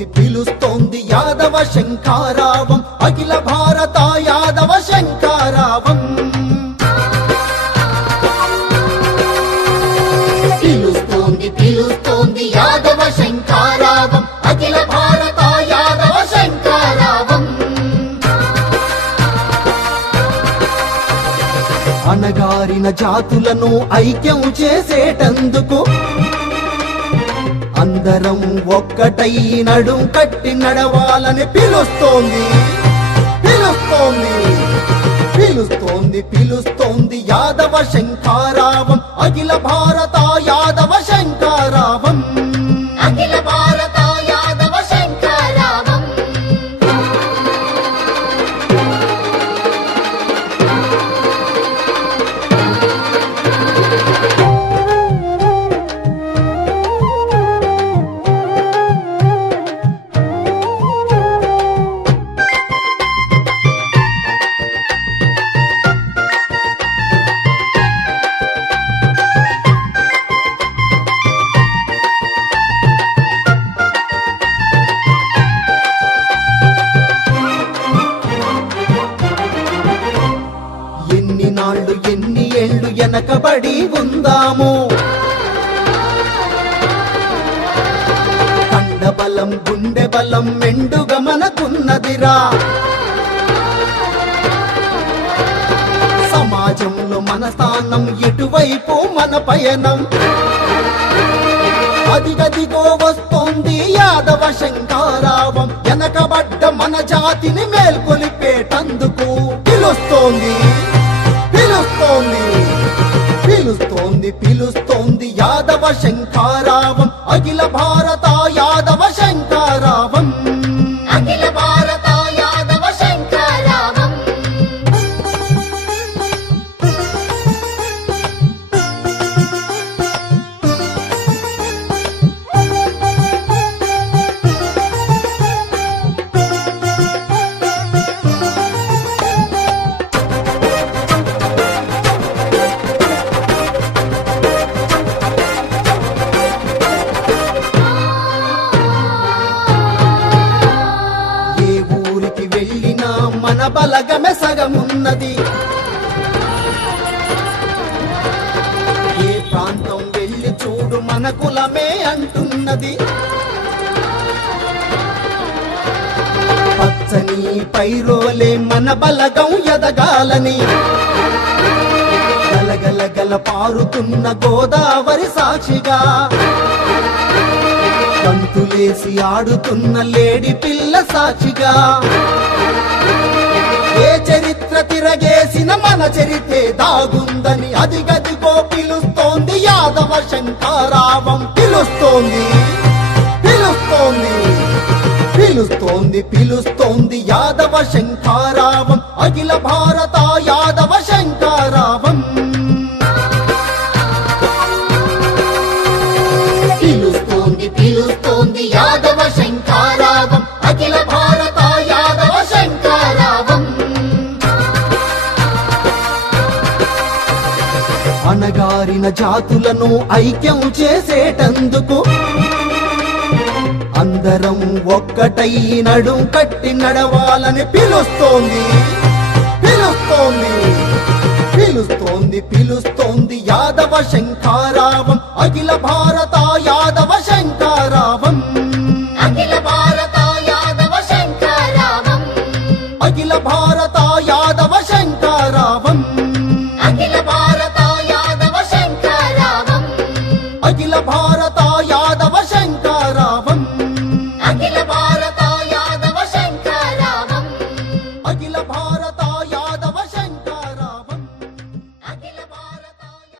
పిలుస్తోంది పిలుస్తోంది యాదవ శంకారావం అఖిల భారత యాదవ శంకారావం పిలుస్తోంది పిలుస్తోంది యాదవ శంకారావం అఖిల భారత యాదవ శంకారావం అనగారిన జాతులను ఐక్యం చేసేటందుకు అందరం ఒక్కటై నడుం కట్టి నడవాలని పిలుస్తోంది. పిలుస్తోంది. పిలుస్తోంది పిలుస్తోంది యాదవ శంకారావం అఖిల భారత కట్టుబడి ఉందాము. కండ బలం గుండె బలం మెండుగా మనకున్నదిరా. సమాజంలో మన స్థానం ఎటువైపు మన పయనం. అదిగదిగో వస్తోంది యాదవ శంకారావం వెనకబడ్డ మన జాతిని పిలుస్తోంది యాదవ శంకార బలగమె సగమున్నది. ఏ ప్రాంతం వెళ్ళి చూడు మన కులమే అంటున్నది. పచ్చని పైరోలే మన బలగం ఎదగాలని. గలగల గల పారుతున్న గోదావరి సాక్షిగా. గంతులేసి ఆడుతున్న లేడి పిల్ల సాక్షిగా. ఏ చరిత్ర తిరగేసిన మన చరిత్రే దాగుందని అది గదిగో పిలుస్తోంది యాదవ శంకారావం పిలుస్తోంది పిలుస్తోంది పిలుస్తోంది పిలుస్తోంది యాదవ శంకారావం అఖిల భారత అణగారిన జాతులను ఐక్యం చేసేటందుకు అందరం ఒక్కటై నడుం కట్టి నడవాలని పిలుస్తోంది. పిలుస్తోంది. పిలుస్తోంది పిలుస్తోంది యాదవ శంఖారావం అఖిల భారత యాదవ